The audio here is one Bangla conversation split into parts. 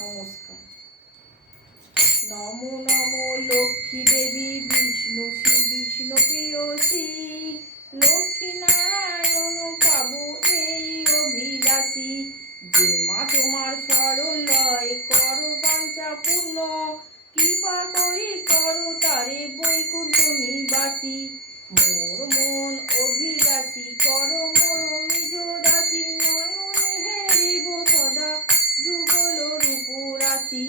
নমস্কার। নমো নমো লক্ষ্মী দেবী বিষ্ণু শ্রী বিষ্ণু প্রেয়সী, লক্ষ্মী নারায়ণ পাবো এই অভিলাষী। যে মা তোমার শরণ লয় করো বাঞ্ছা পূর্ণ, কৃপা করি করো তারে বৈকুণ্ঠ নিবাসী। মোর মন অভিলাষী করো মোর নিজ দাসী, নয়নে হেরিব সদা যুগল রূপরাশি।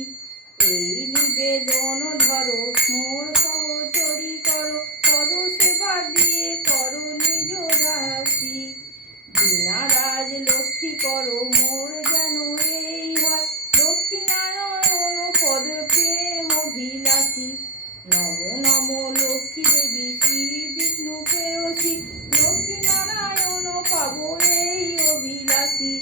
এই নিবেদন ধরো মোর সহচরী করো, পদ সেবা দিয়ে করো নিজ দাসী। দীনারাজ লক্ষ্মী করো মোর যেন এই হয়, লক্ষ্মী নারায়ণ পদ প্রেম অভিলাষী। নমো নমো লক্ষ্মী দেবী শ্রী বিষ্ণু প্রেয়সী, লক্ষ্মী নারায়ণ পাবো এই অভিলাষী।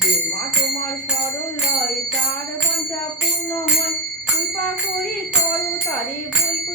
যে মা তোমার শরণ লয় তার বাঞ্ছা পূর্ণ হয়, কৃপা করি করো তারে বৈকুণ্ঠ